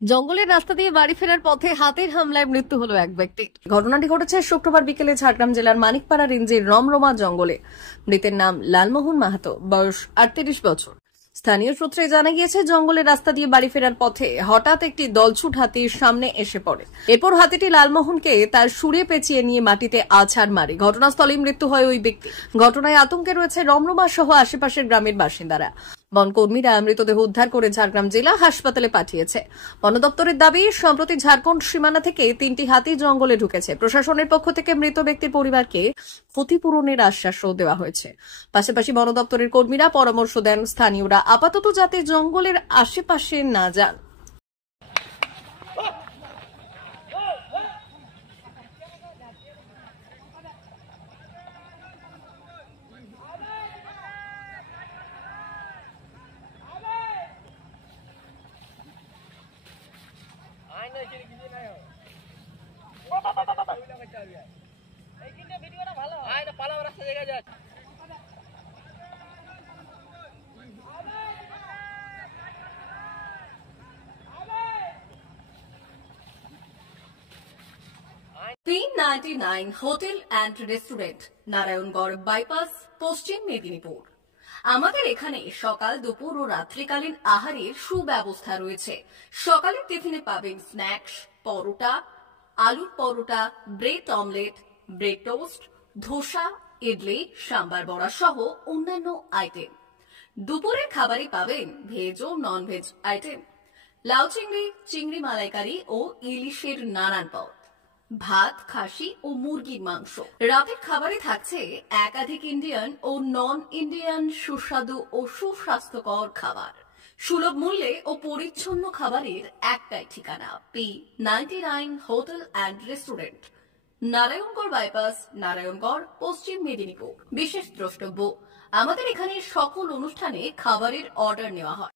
জঙ্গলের রাস্তা দিয়ে বাড়ি ফেরার পথে হাতির হামলায় মৃত্যু হলো এক ব্যক্তি। ঘটনাটি ঘটেছে শুক্রবার বিকেলে ঝাড়গ্রাম জেলার মানিকপাড়া রেঞ্জের রমরমা জঙ্গলে। মৃতের নাম লালমোহন মাহাতো, বয়স 38 বছর। স্থানীয় সূত্রে জানা গিয়েছে, জঙ্গলের রাস্তা দিয়ে বাড়ি ফেরার পথে হঠাৎ একটি দলছুট হাতির সামনে এসে পড়ে। এরপর হাতিটি লালমোহনকে তার সুরে পেঁচিয়ে নিয়ে মাটিতে আছাড় মারে। ঘটনাস্থলেই মৃত্যু হয় ওই ব্যক্তি। ঘটনায় আতঙ্কে রয়েছে রমরমা সহ আশেপাশের গ্রামের বাসিন্দারা। বনকর্মীরা মৃতদেহ উদ্ধার করে ঝাড়গ্রাম জেলা হাসপাতালে পাঠিয়েছে। বন দপ্তরের দাবি, সম্প্রতি ঝাড়খণ্ড সীমানা থেকে 3টি হাতি জঙ্গলে ঢুকেছে। প্রশাসনের পক্ষ থেকে মৃত ব্যক্তির পরিবারকে ক্ষতিপূরণের আশ্বাসও দেওয়া হয়েছে। পাশাপাশি বন দপ্তরের কর্মীরা পরামর্শ দেন স্থানীয়রা আপাতত যাতে জঙ্গলের আশেপাশে না যান। P99 hotel and restaurant, Narayangarh bypass, পশ্চিম মেদিনীপুর। আমাদের এখানে সকাল, দুপুর ও রাত্রিকালীন আহারের সুব্যবস্থা রয়েছে। সকালের টিফিনে পাবেন স্ন্যাক্স, পরোটা, আলুর paratha, bread omelette, bread toast, dosa, idli, sambar vada সহ অন্যান্য আইটেম। দুপুরের খাবারে পাবেন ভেজ ও নন ভেজ আইটেম, লাউ চিংড়ি, চিংড়ি মালাইকারি ও ইলিশের নানান পদ, ভাত, খাসি ও মুরগির মাংস। রাতের খাবারে থাকছে একাধিক ইন্ডিয়ান ও নন ইন্ডিয়ান সুস্বাদু ও সুস্বাস্থ্যকর খাবার। সুলভ মূল্যে ও পরিচ্ছন্ন খাবারের একটাই ঠিকানা, P99 hotel and restaurant, Narayangarh bypass, Narayangarh, পশ্চিম মেদিনীপুর। বিশেষ দ্রষ্টব্য, আমাদের এখানে সকল অনুষ্ঠানে খাবারের অর্ডার নেওয়া হয়।